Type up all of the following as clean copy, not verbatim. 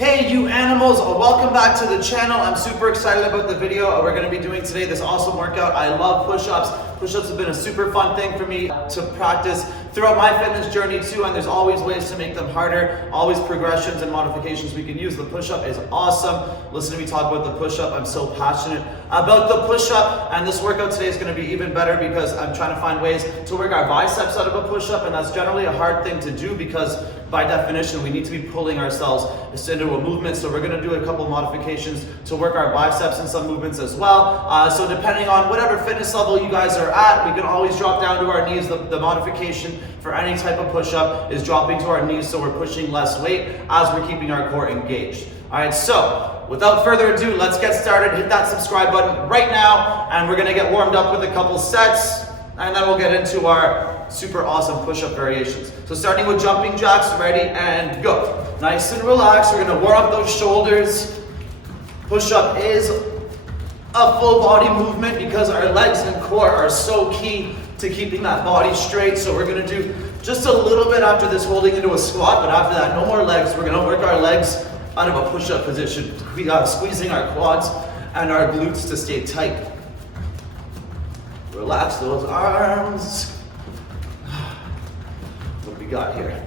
Hey you animals, welcome back to the channel. I'm super excited about the video we're going to be doing today, this awesome workout. I love push-ups. Push-ups have been a super fun thing for me to practice throughout my fitness journey too, and there's always ways to make them harder, always progressions and modifications we can use. The push-up is awesome. Listen to me talk about the push-up. I'm so passionate about the push-up, and this workout today is going to be even better because I'm trying to find ways to work our biceps out of a push-up, and that's generally a hard thing to do because by definition we need to be pulling ourselves into a movement. So we're going to do a couple modifications to work our biceps in some movements as well. So depending on whatever fitness level you guys are at, we can always drop down to our knees. The modification for any type of push-up is dropping to our knees so we're pushing less weight as we're keeping our core engaged. Alright, so without further ado, let's get started. Hit that subscribe button right now, and we're going to get warmed up with a couple sets, and then we'll get into our super awesome push-up variations. So starting with jumping jacks, ready and go. Nice and relaxed. We're going to warm up those shoulders. Push-up is a full body movement because our legs and core are so key to keeping that body straight. So we're going to do just a little bit after this, holding into a squat, but after that, no more legs. We're going to work our legs out of a push-up position, squeezing our quads and our glutes to stay tight. Relax those arms. What do we got here?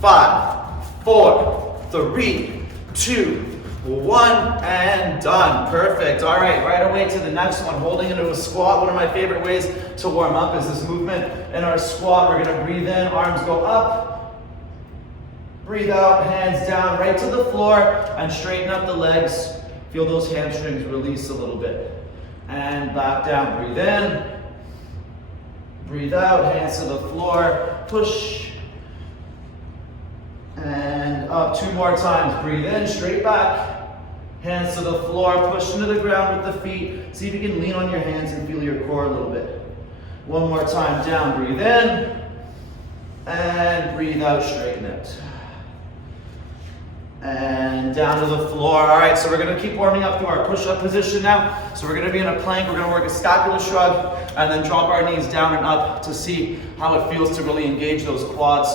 5, 4, 3, 2, 1, and done. Perfect. All right, right away to the next one. Holding into a squat. One of my favorite ways to warm up is this movement. In our squat, we're going to breathe in, arms go up, breathe out, hands down, right to the floor, and straighten up the legs. Feel those hamstrings release a little bit. And back down. Breathe in, breathe out, hands to the floor, push, and up. 2 more times. Breathe in, straight back, hands to the floor, push into the ground with the feet. See if you can lean on your hands and feel your core a little bit. 1 more time, down, breathe in, and breathe out, straighten it. And down to the floor. All right, so we're going to keep warming up to our push-up position now. So we're going to be in a plank. We're going to work a Scapula Shrug and then drop our knees down and up to see how it feels to really engage those quads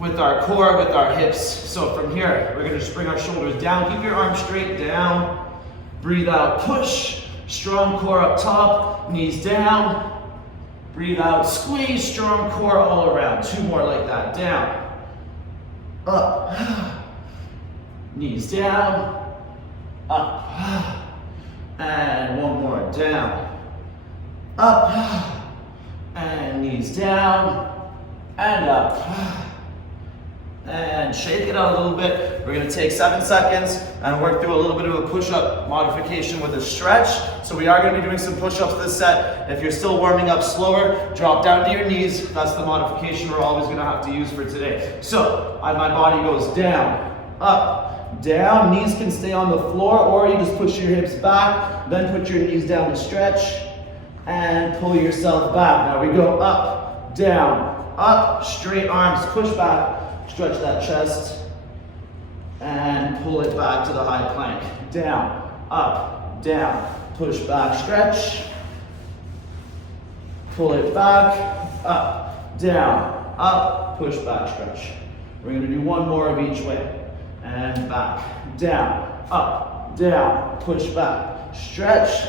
with our core, with our hips. So from here, we're going to just bring our shoulders down. Keep your arms straight, down. Breathe out, push. Strong core up top, knees down. Breathe out, squeeze, strong core all around. 2 more like that, down. Up, knees down, up, and 1 more, down, up, and knees down, and up, and shake it out a little bit. We're going to take 7 seconds and work through a little bit of a push-up modification with a stretch. So we are going to be doing some push-ups this set. If you're still warming up slower, drop down to your knees. That's the modification we're always going to have to use for today. So my body goes down, up, down. Knees can stay on the floor, or you just push your hips back, then put your knees down to stretch, and pull yourself back. Now we go up, straight arms, push back. Stretch that chest and pull it back to the high plank. Down, up, down, push back, stretch. Pull it back, up, down, up, push back, stretch. We're going to do 1 more of each way. And back, down, up, down, push back, stretch.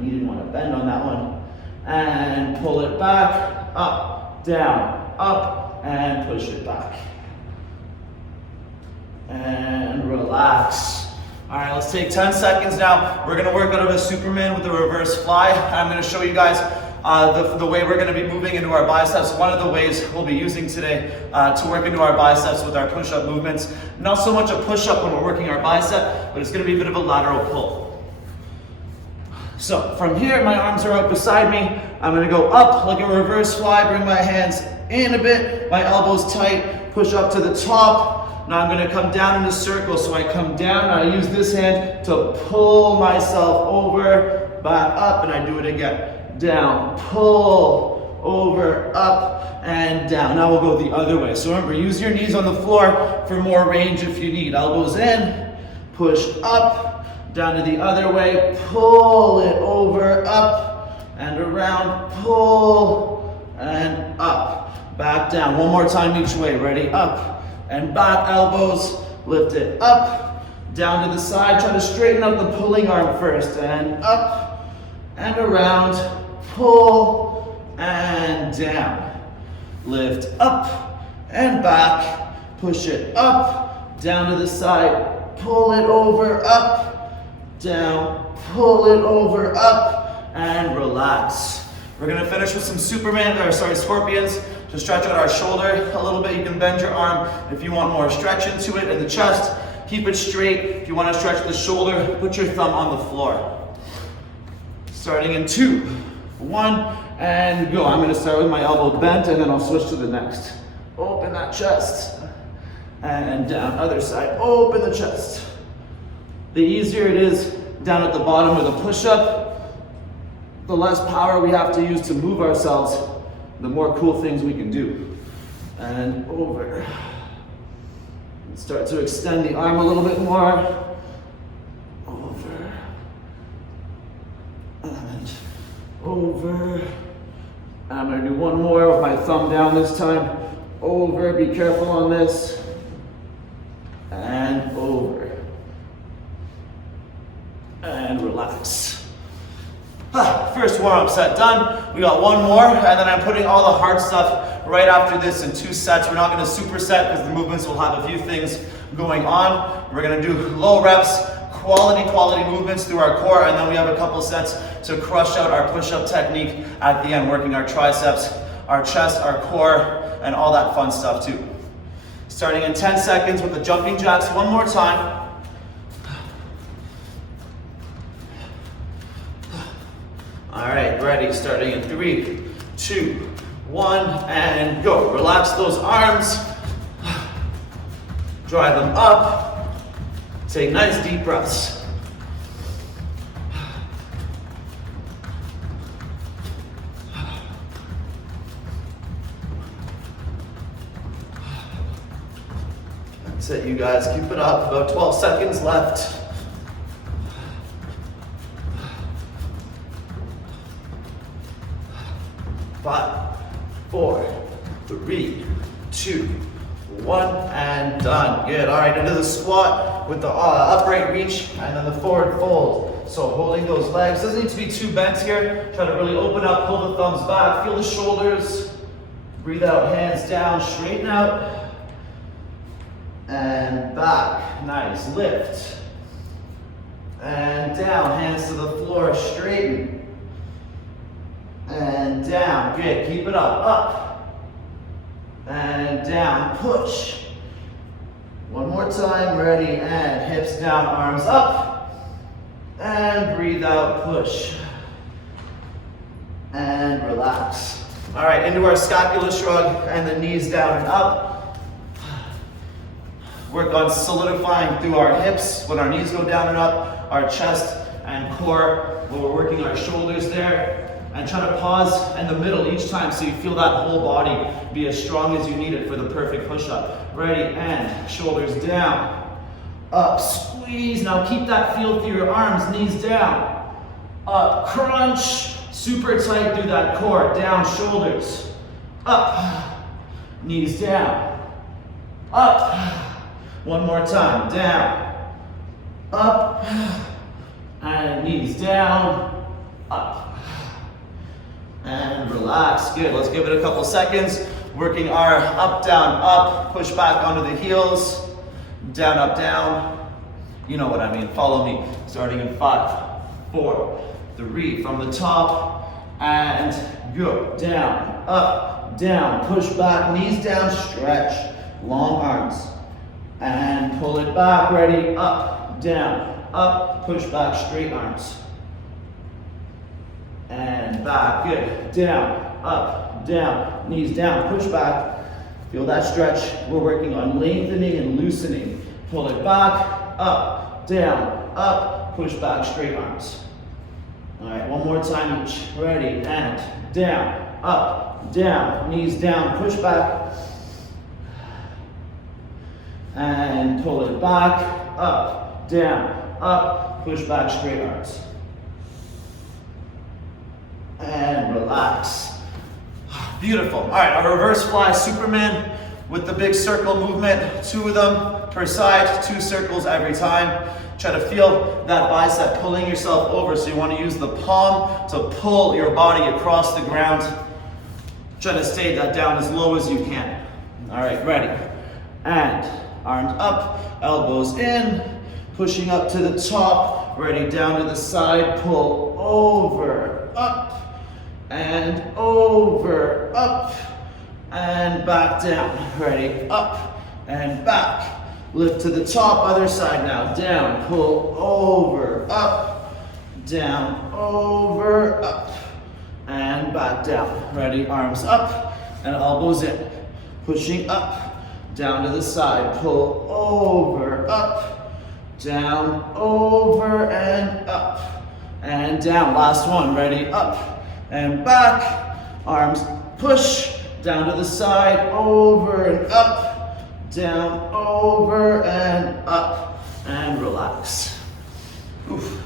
You didn't want to bend on that one. And pull it back, up, down, up, and push it back. And relax. All right, let's take 10 seconds now. We're going to work out of a Superman with a reverse fly. I'm going to show you guys the way we're going to be moving into our biceps. One of the ways we'll be using today to work into our biceps with our push-up movements. Not so much a push-up when we're working our bicep, but it's going to be a bit of a lateral pull. So from here, my arms are out beside me. I'm going to go up like a reverse fly, bring my hands in a bit, my elbows tight, push up to the top. Now I'm going to come down in a circle. So I come down, and I use this hand to pull myself over, back up, and I do it again. Down, pull, over, up, and down. Now we'll go the other way. So remember, use your knees on the floor for more range if you need. Elbows in, push up, down to the other way, pull it over, up, and around, pull, and up. Back down. 1 more time each way. Ready? Up and back, elbows lift it up, down to the side. Try to straighten out the pulling arm first, and up and around, pull and down. Lift up and back, push it up, down to the side, pull it over, up, down, pull it over, up, and relax. We're gonna finish with some scorpions to stretch out our shoulder a little bit. You can bend your arm if you want more stretch into it in the chest. Keep it straight. If you want to stretch the shoulder, put your thumb on the floor. Starting in 2, 1, and go. I'm gonna start with my elbow bent and then I'll switch to the next. Open that chest. And down, other side, open the chest. The easier it is down at the bottom with a push-up, the less power we have to use to move ourselves, the more cool things we can do. And over. Start to extend the arm a little bit more. Over. And over. I'm gonna do one more with my thumb down this time. Over, be careful on this. And over. And relax. First warm-up set done. We got one more, and then I'm putting all the hard stuff right after this in 2 sets. We're not gonna superset because the movements will have a few things going on. We're gonna do low reps, quality movements through our core, and then we have a couple sets to crush out our push-up technique at the end, working our triceps, our chest, our core, and all that fun stuff too. Starting in 10 seconds with the jumping jacks one more time. All right, ready, starting in 3, 2, 1, and go. Relax those arms. Drive them up. Take nice deep breaths. That's it, you guys. Keep it up. About 12 seconds left. 5, 4, 3, 2, 1, and done. Good. All right, into the squat with the upright reach and then the forward fold. So holding those legs. Doesn't need to be too bent here. Try to really open up, pull the thumbs back, feel the shoulders. Breathe out, hands down, straighten out. And back. Nice. Lift. And down, hands to the floor, straighten. And down, good, keep it up, and down, push. One more time, ready, and hips down, arms up, and breathe out, push, and relax. All right, into our Scapula Shrug, and the knees down and up. Work on solidifying through our hips when our knees go down and up, our chest and core, when we're working our shoulders there. And try to pause in the middle each time so you feel that whole body be as strong as you need it for the perfect push-up. Ready, and shoulders down, up, squeeze. Now keep that feel through your arms, knees down, up, crunch, super tight through that core, down, shoulders, up, knees down, up. One more time, down, up, and knees down, up. And relax, good. Let's give it a couple seconds. Working our up, down, up, push back onto the heels, down, up, down. You know what I mean, follow me. Starting in 5, 4, 3, from the top, and go. Down, up, down, push back, knees down, stretch, long arms. And pull it back, ready, up, push back, straight arms. And back, good. Down, up, down, knees down, push back. Feel that stretch. We're working on lengthening and loosening. Pull it back, up, push back, straight arms. All right, one more time each. Ready, and down, up, down, knees down, push back. And pull it back, up, push back, straight arms. And relax. Beautiful. All right, our reverse fly Superman with the big circle movement, 2 of them. per side, 2 circles every time. Try to feel that bicep pulling yourself over, so you want to use the palm to pull your body across the ground. Try to stay that down as low as you can. All right, ready. And arms up, elbows in, pushing up to the top, ready, down to the side, pull over, up, and over, up, and back down. Ready, up, and back. Lift to the top, other side now, down, pull over, up, down, over, up, and back down. Ready, arms up, and elbows in. Pushing up, down to the side, pull over, up, down, over, and up, and down. Last one, ready, up, and back, arms push, down to the side, over, and up, down, over, and up, and relax. Oof.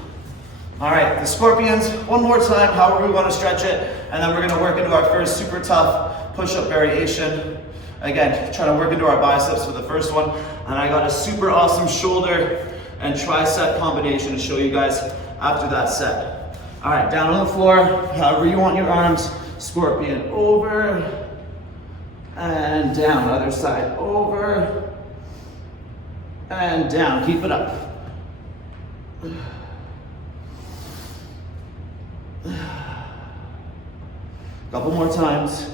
All right, the scorpions, one more time, however we want to stretch it, and then we're going to work into our first super tough push-up variation. Again, trying to work into our biceps for the first one, and I got a super awesome shoulder and tricep combination to show you guys after that set. All right, down on the floor, however you want your arms, scorpion over, and down, other side, over, and down, keep it up. Couple more times.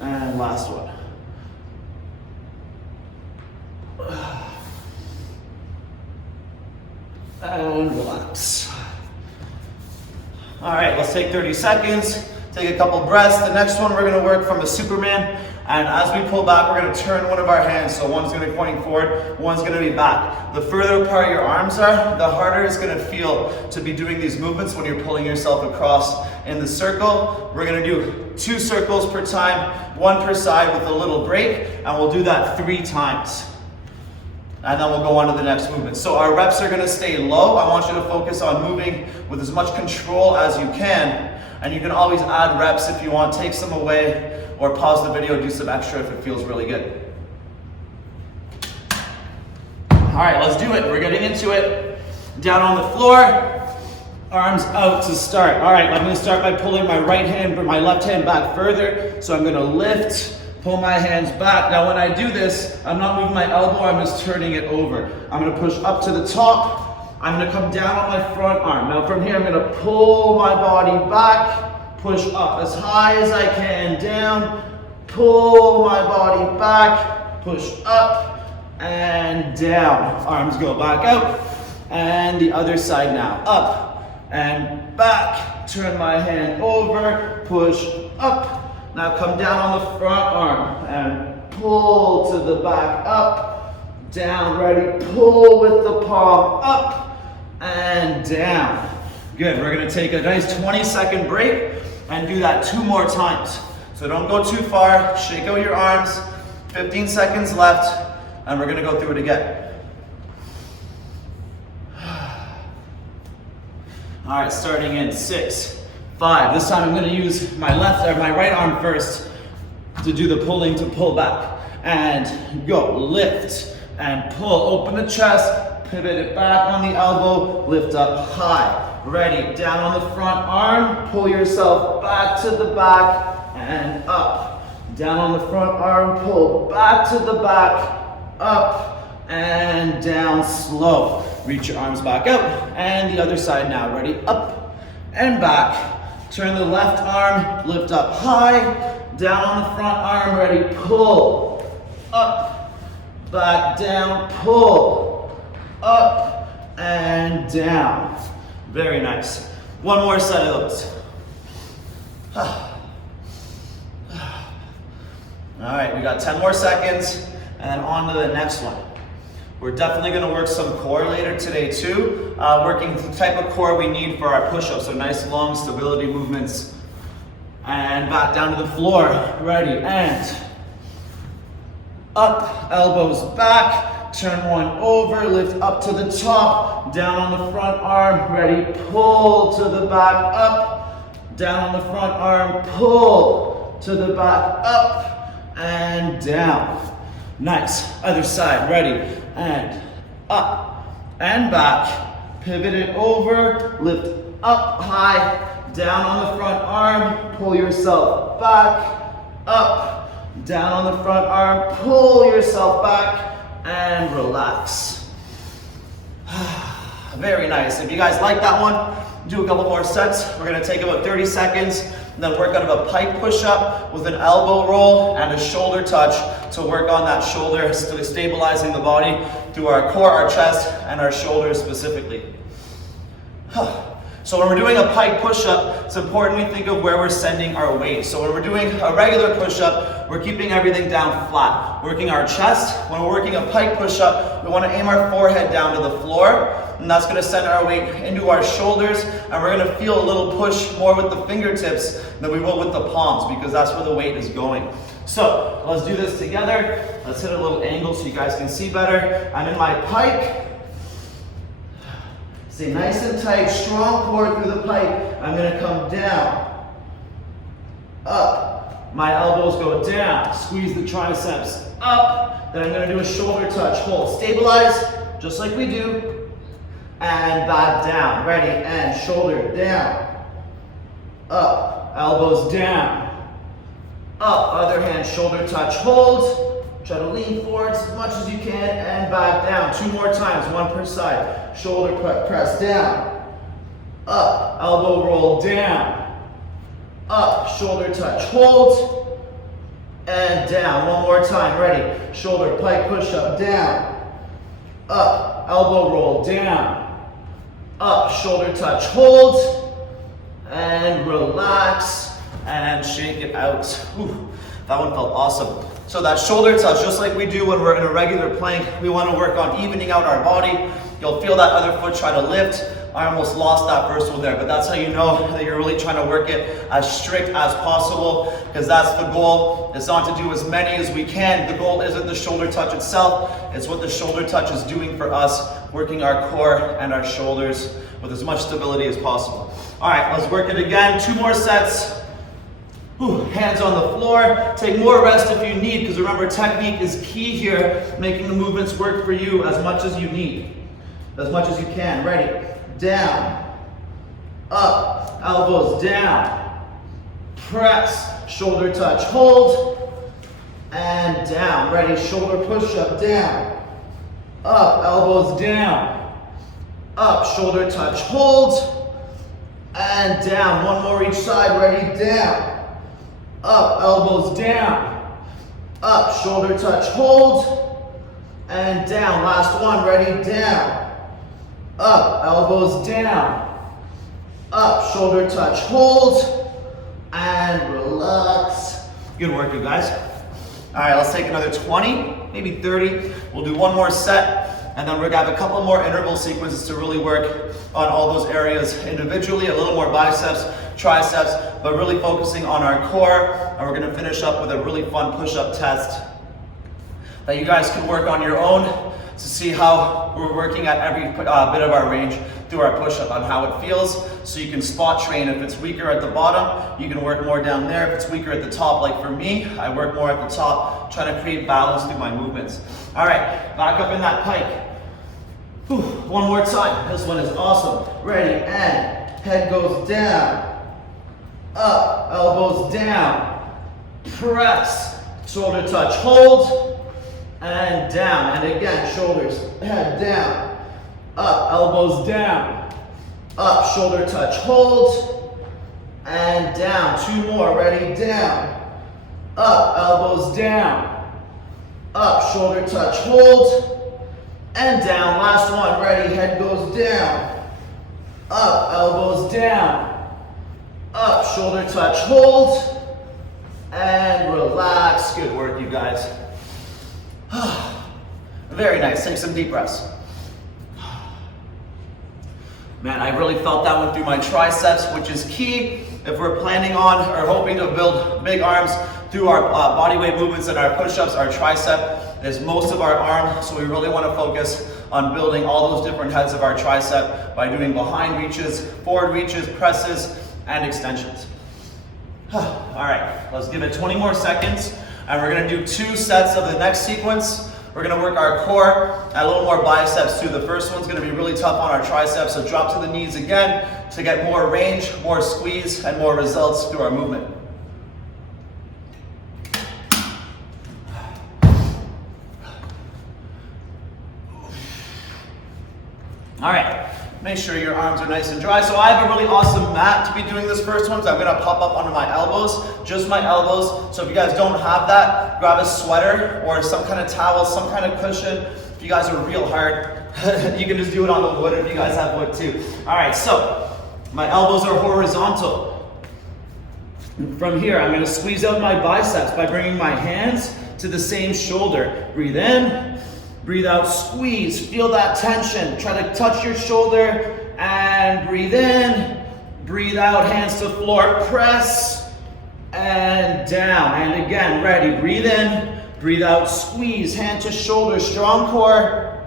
And last one. And relax. All right, let's take 30 seconds, take a couple breaths. The next one, we're gonna work from a Superman, and as we pull back, we're gonna turn one of our hands. So one's gonna be pointing forward, one's gonna be back. The further apart your arms are, the harder it's gonna feel to be doing these movements when you're pulling yourself across in the circle. We're gonna do 2 circles per time, 1 per side with a little break, and we'll do that 3 times. And then we'll go on to the next movement. So our reps are gonna stay low. I want you to focus on moving with as much control as you can. And you can always add reps if you want, take some away, or pause the video, do some extra if it feels really good. All right, let's do it. We're getting into it. Down on the floor, arms out to start. All right, I'm gonna start by pulling my right hand or my left hand back further. So I'm gonna lift, pull my hands back. Now when I do this, I'm not moving my elbow, I'm just turning it over. I'm gonna push up to the top. I'm gonna come down on my front arm. Now from here, I'm gonna pull my body back, push up as high as I can, down, pull my body back, push up and down. Arms go back out, and the other side now. Up and back, turn my hand over, push up. Now come down on the front arm and pull to the back, up, down, ready, pull with the palm, up and down. Good, we're gonna take a nice 20-second break and do that 2 more times. So don't go too far, shake out your arms, 15 seconds left, and we're gonna go through it again. All right, starting in 6, 5. This time I'm going to use my right arm first to do the pulling to pull back. And go, lift and pull. Open the chest, pivot it back on the elbow, lift up high. Ready, down on the front arm, pull yourself back to the back and up. Down on the front arm, pull back to the back, up and down slow. Reach your arms back out, and the other side now. Ready, up and back. Turn the left arm, lift up high, down on the front arm, ready, pull, up, back, down, pull, up, and down. Very nice. One more set of those. All right, we got 10 more seconds, and then on to the next one. We're definitely gonna work some core later today too. Working the type of core we need for our push-ups, so nice long stability movements. And back down to the floor, ready, and up, elbows back, turn one over, lift up to the top, down on the front arm, ready, pull to the back, up, down on the front arm, pull to the back, up and down. Nice, other side, ready, and up and back, pivot it over, lift up high, down on the front arm, pull yourself back, up, down on the front arm, pull yourself back, and relax. Very nice. If you guys like that one, do a couple more sets. We're gonna take about 30 seconds and then work out of a pike push-up with an elbow roll and a shoulder touch to work on that shoulder, stabilizing the body through our core, our chest, and our shoulders specifically. So when we're doing a pike push-up, it's important we think of where we're sending our weight. So when we're doing a regular push-up, we're keeping everything down flat, working our chest. When we're working a pike push-up, we want to aim our forehead down to the floor, and that's going to send our weight into our shoulders, and we're going to feel a little push more with the fingertips than we will with the palms, because that's where the weight is going. So let's do this together. Let's hit a little angle so you guys can see better. I'm in my pike. Stay nice and tight, strong core through the pike. I'm gonna come down, up. My elbows go down, squeeze the triceps, up. Then I'm gonna do a shoulder touch, hold, stabilize, just like we do. And back down, ready, and shoulder down, up, elbows down, up, other hand, shoulder touch, hold. Try to lean forward as much as you can and back down. 2 more times, 1 per side. Shoulder press down, up, elbow roll down, up, shoulder touch, hold, and down. 1 more time, ready. Shoulder pike push up, down, up, elbow roll down, up, shoulder touch, hold, and relax, and shake it out. Whew, that one felt awesome. So that shoulder touch, just like we do when we're in a regular plank, we want to work on evening out our body. You'll feel that other foot try to lift. I almost lost that first one there, but that's how you know that you're really trying to work it as strict as possible, because that's the goal. It's not to do as many as we can. The goal isn't the shoulder touch itself. It's what the shoulder touch is doing for us, working our core and our shoulders with as much stability as possible. All right, let's work it again. 2 more sets. Hands on the floor. Take more rest if you need, because remember, technique is key here, making the movements work for you as much as you need, as much as you can. Ready? Down, up, elbows down, press, shoulder touch, hold, and down. Ready? Shoulder push up, down, up, elbows down, up, shoulder touch, hold, and down. 1 more each side. Ready? Down, up, elbows down, up, shoulder touch, hold, and down. Last one, ready, down, up, elbows down, up, shoulder touch, hold, and relax. Good work, you guys. All right, let's take another 20, maybe 30. We'll do 1 more set, and then we're gonna have a couple more interval sequences to really work on all those areas individually, a little more biceps, triceps, but really focusing on our core. And we're gonna finish up with a really fun push-up test that you guys can work on your own to see how we're working at every bit of our range through our push-up, on how it feels, so you can spot train. If it's weaker at the bottom, you can work more down there. If it's weaker at the top, like for me, I work more at the top, trying to create balance through my movements. All right, back up in that pike. 1 more time. This one is awesome. Ready, and head goes down, up, elbows down, press, shoulder touch, hold, and down. And again, shoulders, head down, up, elbows down, up, shoulder touch, hold, and down. 2 more, ready, down, up, elbows down, up, shoulder touch, hold, and down. Last one, ready, head goes down, up, elbows down, up, shoulder touch, hold, and relax. Good work, you guys. Very nice. Take some deep breaths. Man, I really felt that one through my triceps, which is key if we're planning on or hoping to build big arms through our body weight movements and our push-ups. Our tricep is most of our arm, so we really want to focus on building all those different heads of our tricep by doing behind reaches, forward reaches, presses, and extensions. All right, let's give it 20 more seconds, and we're gonna do 2 sets of the next sequence. We're gonna work our core, add a little more biceps too. The first one's gonna be really tough on our triceps, so drop to the knees again to get more range, more squeeze, and more results through our movement. All right, make sure your arms are nice and dry. So I have a really awesome mat to be doing this first one, so I'm gonna pop up onto my elbows, just my elbows. So if you guys don't have that, grab a sweater or some kind of towel, some kind of cushion. If you guys are real hard, you can just do it on the wood if you guys have wood too. All right, so my elbows are horizontal. From here, I'm gonna squeeze out my biceps by bringing my hands to the same shoulder. Breathe in. Breathe out, squeeze, feel that tension. Try to touch your shoulder and breathe in. Breathe out, hands to floor, press and down. And again, ready, breathe in, breathe out, squeeze, hand to shoulder, strong core.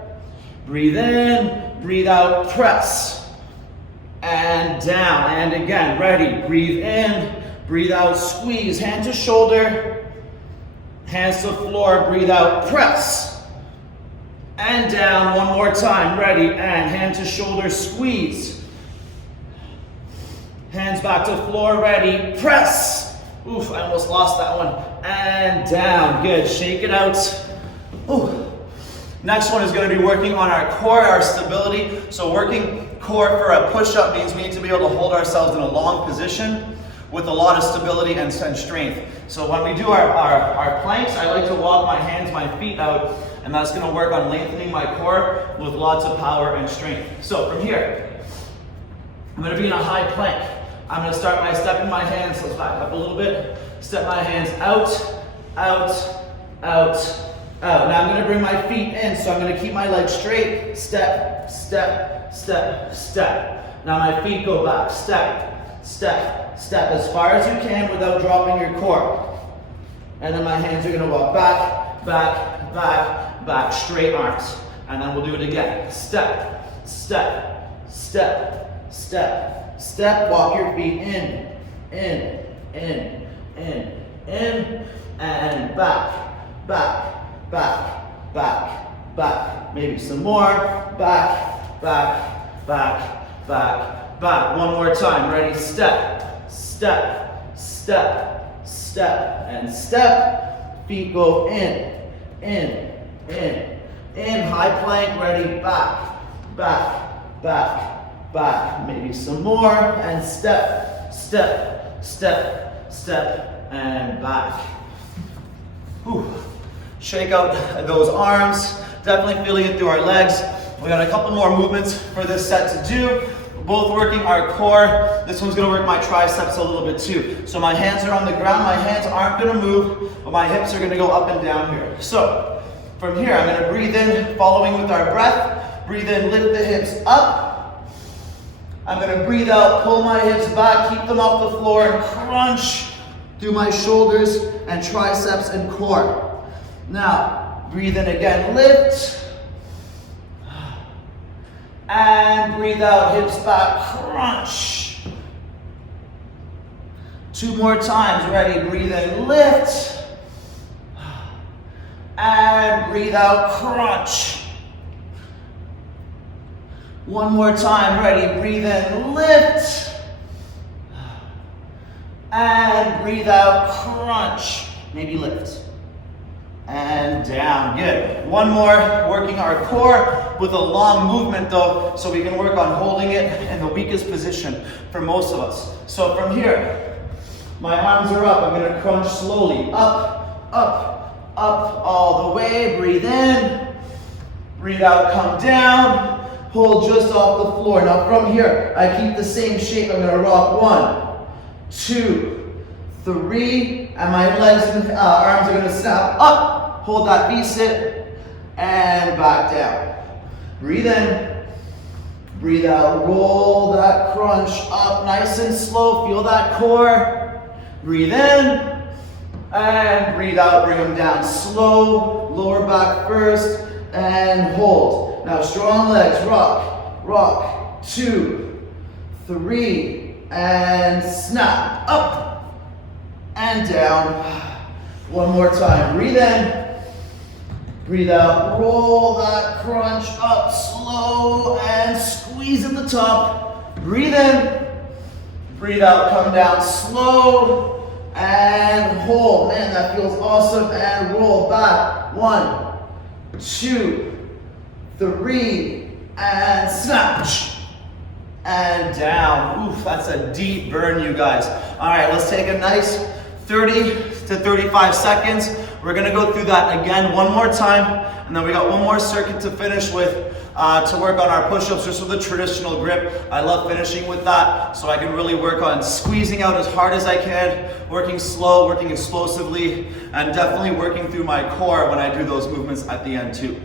Breathe in, breathe out, press and down. And again, ready, breathe in, breathe out, squeeze, hand to shoulder, hands to floor, breathe out, press. And down, one more time, ready, and hand to shoulder, squeeze. Hands back to floor, ready, press. Oof, I almost lost that one. And down, good, shake it out. Ooh. Next one is gonna be working on our core, our stability. So working core for a push-up means we need to be able to hold ourselves in a long position with a lot of stability and strength. So when we do our planks, I like to walk my hands, my feet out, and that's gonna work on lengthening my core with lots of power and strength. So from here, I'm gonna be in a high plank. I'm gonna start by stepping my hands, let's back up a little bit. Step my hands out, out, out, out. Now I'm gonna bring my feet in, so I'm gonna keep my legs straight. Step, step, step, step. Now my feet go back, step, step, step, as far as you can without dropping your core. And then my hands are gonna walk back, back, back, back, straight arms. And then we'll do it again. Step, step, step, step, step. Walk your feet in, in, in, in, in, and back, back, back, back, back. Maybe some more. Back, back, back, back, back. One more time. Ready? Step, step, step, step, and step. Feet go in, in, in, high plank, ready, back, back, back, back, maybe some more, and step, step, step, step, and back. Whew. Shake out those arms, definitely feeling it through our legs. We got a couple more movements for this set to do. Both working our core. This one's gonna work my triceps a little bit too. So my hands are on the ground, my hands aren't gonna move, but my hips are gonna go up and down here. So from here, I'm gonna breathe in, following with our breath. Breathe in, lift the hips up. I'm gonna breathe out, pull my hips back, keep them off the floor, and crunch through my shoulders and triceps and core. Now, breathe in again, lift. And breathe out, hips back, crunch. 2 more times, ready, breathe in, lift. And breathe out, crunch. 1 more time, ready, breathe in, lift. And breathe out, crunch. Maybe lift. And down, good. 1 more, working our core with a long movement though, so we can work on holding it in the weakest position for most of us. So from here, my arms are up, I'm gonna crunch slowly, up, up, up, all the way, breathe in, breathe out, come down, hold just off the floor. Now from here, I keep the same shape, I'm gonna rock 1, 2, 3, and my legs and arms are gonna snap up, hold that V-sit, and back down. Breathe in, breathe out, roll that crunch up nice and slow, feel that core. Breathe in, and breathe out, bring them down slow, lower back first, and hold. Now strong legs, rock, rock, 2, 3, and snap. Up and down. One more time. Breathe in. Breathe out. Roll that crunch up slow and squeeze at the top. Breathe in. Breathe out. Come down slow and hold. Man, that feels awesome. And roll back. 1, 2, 3, and snap. And down. Oof, that's a deep burn, you guys. All right, let's take a nice 30 to 35 seconds. We're gonna go through that again one more time, and then we got one more circuit to finish with to work on our push-ups just with a traditional grip. I love finishing with that, so I can really work on squeezing out as hard as I can, working slow, working explosively, and definitely working through my core when I do those movements at the end too.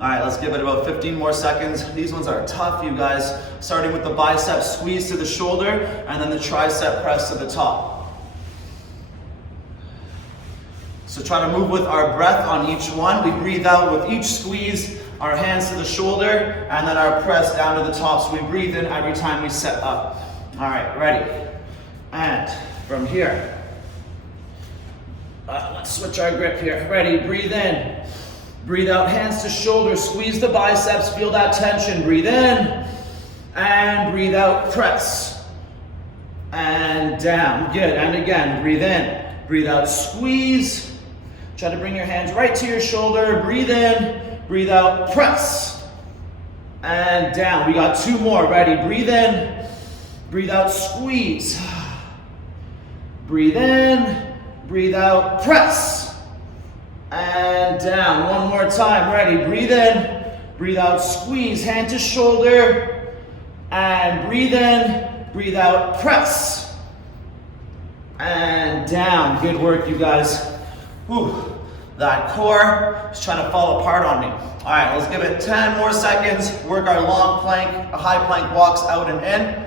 All right, let's give it about 15 more seconds. These ones are tough, you guys. Starting with the bicep squeeze to the shoulder, and then the tricep press to the top. So try to move with our breath on each one. We breathe out with each squeeze, our hands to the shoulder, and then our press down to the top. So we breathe in every time we set up. All right, ready? And from here, let's switch our grip here. Ready, breathe in. Breathe out, hands to shoulders, squeeze the biceps, feel that tension. Breathe in, and breathe out, press. And down, good, and again, breathe in. Breathe out, squeeze. Try to bring your hands right to your shoulder. Breathe in, breathe out, press. And down, we got 2 more, ready, breathe in. Breathe out, squeeze. Breathe in, breathe out, press. And down, one more time, ready, breathe in, breathe out, squeeze, hand to shoulder, and breathe in, breathe out, press, and down. Good work, you guys. Whew. That core is trying to fall apart on me. All right, let's give it 10 more seconds, work our long plank, high plank walks out and in.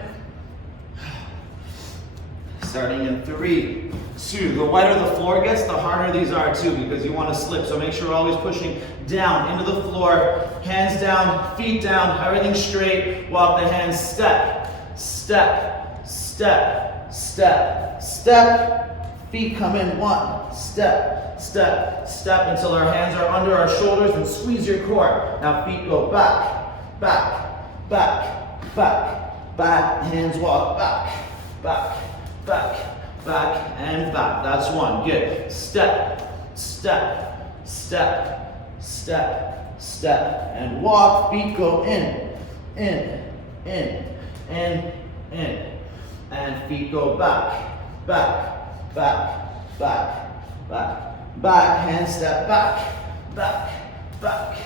Starting in 3, 2. The wetter the floor gets, the harder these are too, because you want to slip. So make sure we're always pushing down into the floor, hands down, feet down, everything straight. Walk the hands, step, step, step, step, step. Feet come in, 1, step, step, step, until our hands are under our shoulders, and squeeze your core. Now feet go back, back, back, back, back. Hands walk back, back, back, back, and back. That's 1. Good. Step, step, step, step, step, and walk. Feet go in, in, in, in, in, and feet go back, back, back, back, back, back. Hands step back, back, back,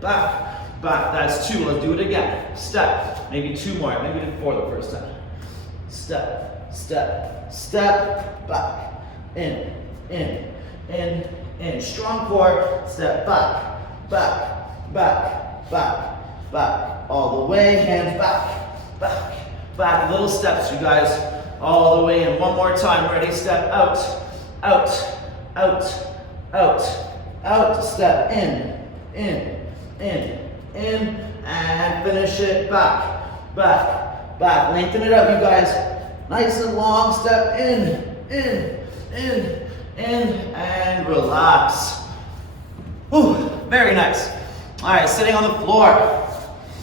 back, back. That's 2. Let's do it again. Step. Maybe 2 more. Maybe we did 4 the first time. Step. Step, step, back, in, in, in, in. Strong core, step back, back, back, back, back. All the way, hands back, back, back. Little steps, you guys, all the way in. One more time, ready, step out, out, out, out, out. Step in, in, in, in, and finish it back, back, back. Lengthen it up, you guys. Nice and long, step in, and relax. Ooh, very nice. All right, sitting on the floor,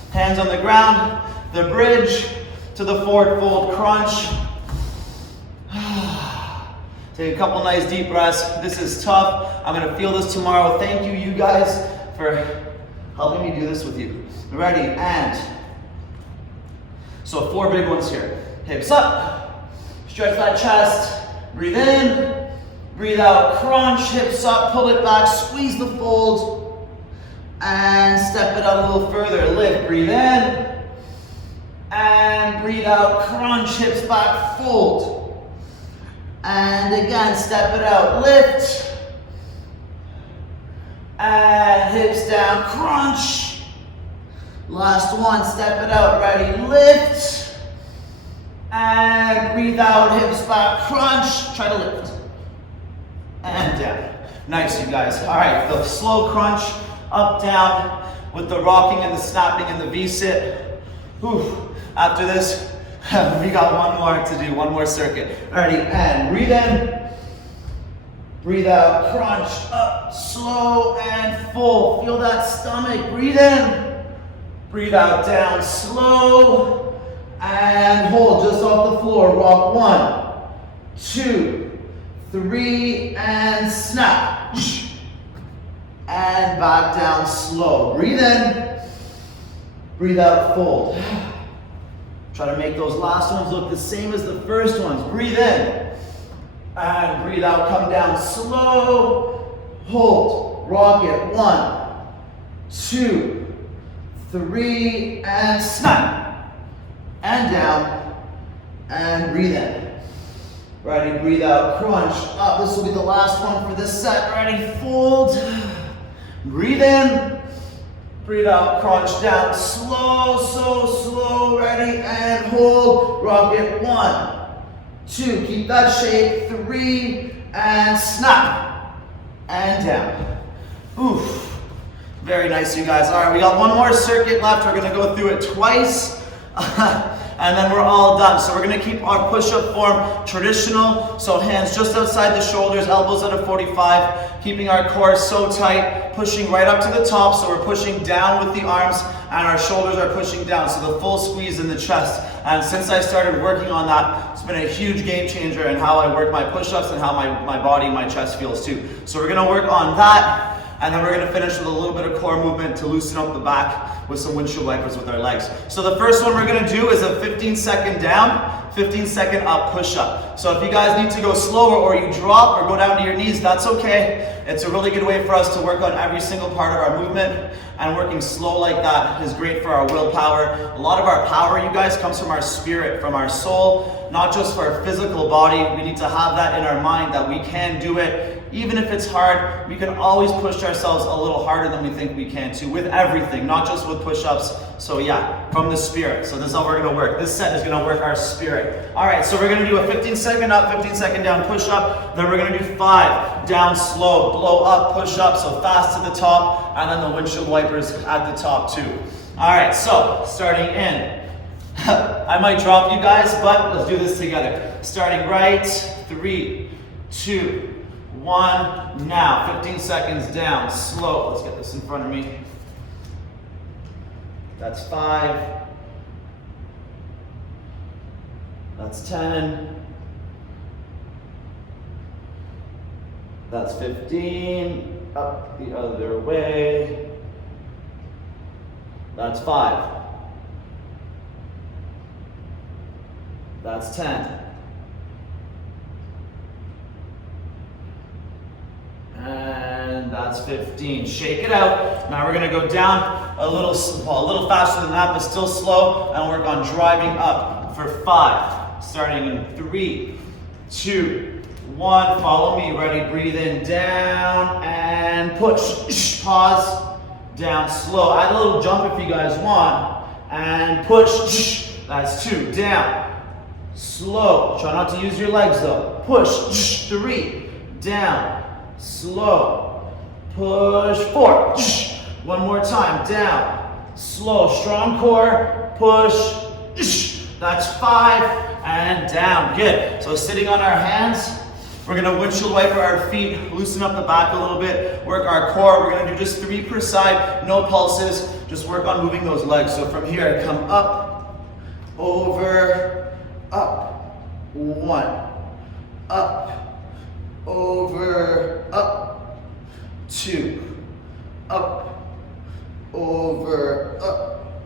hands on the ground, the bridge to the forward fold crunch. Take a couple nice deep breaths. This is tough. I'm gonna feel this tomorrow. Thank you, you guys, for helping me do this with you. Ready, and so 4 big ones here. Hips up, stretch that chest, breathe in, breathe out, crunch, hips up, pull it back, squeeze the fold, and step it up a little further. Lift, breathe in, and breathe out, crunch, hips back, fold. And again, step it out, lift, and hips down, crunch. Last one, step it out, ready, lift, and breathe out, hips back, crunch, try to lift, and down. Nice, you guys. All right, the slow crunch, up, down, with the rocking and the snapping and the V-sit. Whew. After this, we got one more to do, one more circuit. Ready, and breathe in. Breathe out, crunch, up, slow and full. Feel that stomach, breathe in. Breathe out, down, slow, and hold just off the floor. Rock 1, 2, 3, and snap. And back down slow. Breathe in, breathe out, fold. Try to make those last ones look the same as the first ones. Breathe in. And breathe out, come down slow, hold, rock it, 1, 2, 3, and snap, and down, and breathe in. Ready, breathe out, crunch, up, this will be the last one for this set, ready, fold, breathe in, breathe out, crunch down, slow, so slow, ready, and hold, rock it, 1, 2, keep that shape, 3, and snap, and down. Oof, very nice, you guys. All right, we got one more circuit left. We're gonna go through it twice, and then we're all done. So we're gonna keep our push-up form traditional, so hands just outside the shoulders, elbows at a 45, keeping our core so tight, pushing right up to the top, so we're pushing down with the arms, and our shoulders are pushing down, so the full squeeze in the chest. And since I started working on that, it's been a huge game changer in how I work my push-ups and how my body, my chest feels too. So we're gonna work on that, and then we're gonna finish with a little bit of core movement to loosen up the back with some windshield wipers with our legs. So the first one we're gonna do is a 15-second down, 15-second up push-up. So if you guys need to go slower or you drop or go down to your knees, that's okay. It's a really good way for us to work on every single part of our movement, and working slow like that is great for our willpower. A lot of our power, you guys, comes from our spirit, from our soul, not just for our physical body. We need to have that in our mind that we can do it. Even if it's hard, we can always push ourselves a little harder than we think we can too, with everything, not just with push-ups. So yeah, from the spirit. So this is how we're gonna work. This set is gonna work our spirit. All right, so we're gonna do a 15-second up, 15-second down push-up. Then we're gonna do 5 down slow, blow up push-up, so fast to the top, and then the windshield wipers at the top too. All right, so starting in. I might drop you guys, but let's do this together. Starting right, 3, 2, 1, now, 15 seconds down, slow. Let's get this in front of me. That's 5. That's 10. That's 15. Up the other way. That's 5. That's 10. And that's 15. Shake it out. Now we're gonna go down a little faster than that, but still slow, and work on driving up for 5. Starting in 3, 2, 1. Follow me. Ready? Breathe in, down, and push. Pause. Down, slow. Add a little jump if you guys want, and push. That's 2. Down, slow. Try not to use your legs though. Push. 3. Down. Slow, push, 4, one more time, down, slow, strong core, push, that's 5, and down, good. So sitting on our hands, we're gonna windshield wiper our feet, loosen up the back a little bit, work our core. We're gonna do just 3 per side, no pulses, just work on moving those legs. So from here, come up, over, up, 1, up, over, up, 2, up, over, up,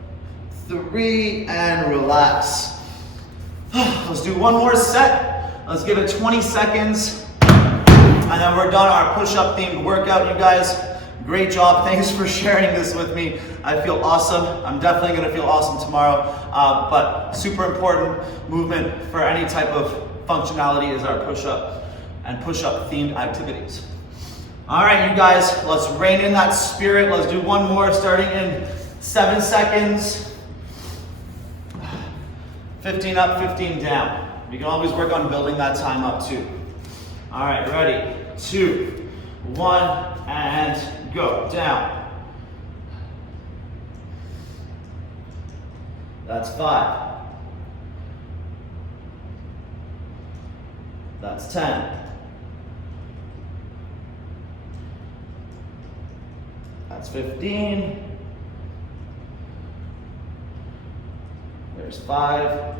3, and relax. Let's do one more set. Let's give it 20 seconds, and then we're done our push-up themed workout, you guys. Great job. Thanks for sharing this with me. I feel awesome. I'm definitely going to feel awesome tomorrow, but super important movement for any type of functionality is our push-up and push-up themed activities. All right, you guys, let's rein in that spirit. Let's do one more starting in 7 seconds. 15 up, 15 down. We can always work on building that time up too. All right, ready? 2, 1, and go. Down. That's 5. That's 10. That's 15. There's 5.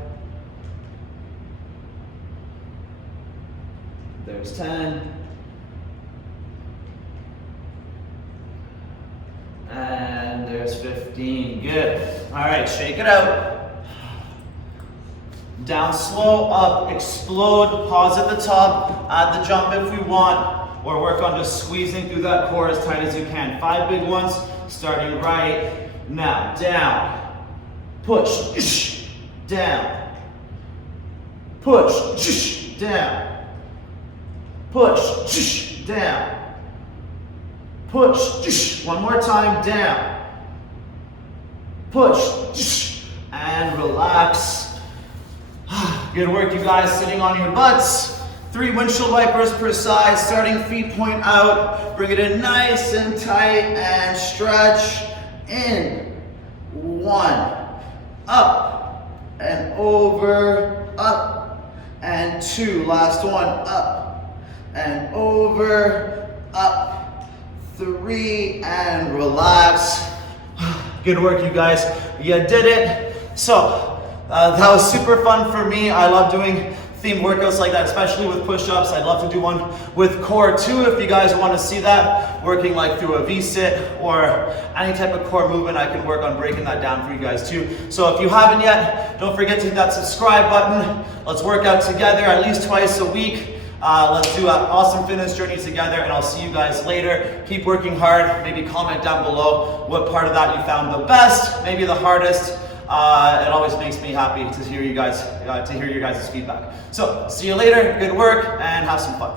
There's 10. And there's 15. Good. All right, shake it out. Down slow, up, explode, pause at the top, add the jump if we want, or work on just squeezing through that core as tight as you can. 5 big ones, starting right now. Down, push, down, push, down, push, down, push, one more time, down, push, and relax. Good work, you guys, sitting on your butts. 3 windshield wipers per side, starting feet point out. Bring it in nice and tight and stretch in. 1, up and over, up and 2. Last one, up and over, up. 3 and relax. Good work, you guys. You did it. So, that was super fun for me. I love doing themed workouts like that, especially with push-ups. I'd love to do one with core too if you guys want to see that, working like through a V-sit or any type of core movement. I can work on breaking that down for you guys too. So if you haven't yet, don't forget to hit that subscribe button. Let's work out together at least twice a week. Let's do an awesome fitness journey together, and I'll see you guys later. Keep working hard. Maybe comment down below what part of that you found the best, maybe the hardest. It always makes me happy to hear you guys, your guys' feedback. So, see you later, good work, and have some fun.